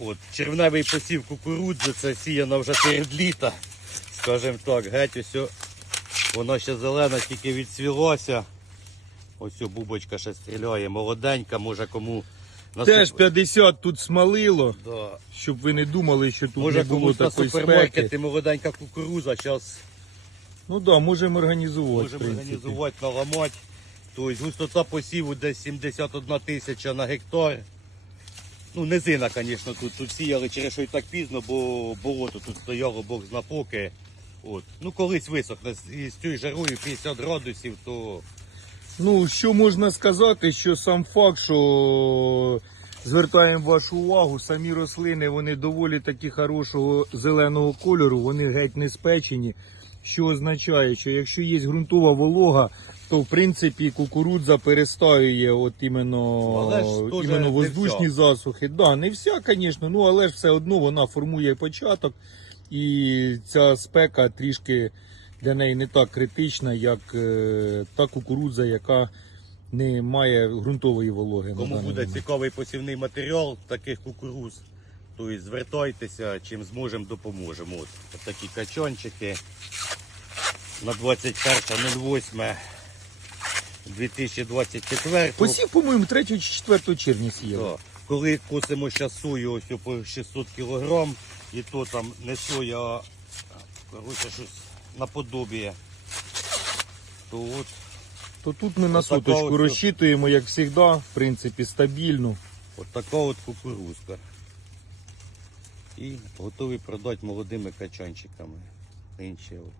От, червневий посів кукурудзи, це сіяно вже серед літа. Скажімо так, геть ось. Воно ще зелена, тільки відсвілося. Ось о, бубочка ще стріляє, молоденька, може кому Теж 50 тут смалило, Да. щоб ви не думали, що тут Може не було комусь на такої супермаркеті спеки. молоденька кукуруза, зараз Ну так, да, можемо організувати. можемо організувати, наламати. Тобто густота посіву десь 71 тисяча на гектар. Ну, низина, звісно, тут, тут сіяли через що і так пізно, бо болото тут стояло, Бог зна поки. От. Ну, колись висохне з- цією жарою 50 градусів, то Ну, що можна сказати, що сам факт, що звертаємо вашу увагу, самі рослини вони доволі таки хорошого зеленого кольору, вони геть не спечені. Що означає, що якщо є ґрунтова волога, то в принципі кукурудза перестаює от іменно, іменно воздушні засухи. Да, не вся, звісно, ну але ж все одно вона формує початок, і ця спека трішки для неї не так критична, як е, та кукурудза, яка не має ґрунтової вологи. кому буде момент. цікавий посівний матеріал таких кукуруз, то і звертайтеся, чим зможемо, допоможемо. От, от такі качончики на 21.08 2024 Посів, по-моєму, 3 чи 4 червня сіяли. Да. Коли косимо зараз сою ось по 600 кг, і то там не соя, а коротше, щось наподобіє, то от То тут ми на Отака соточку ось- розчитуємо, як завжди, в принципі, стабільно. От така от кукурузка. І готові продати молодими качанчиками. Інші от.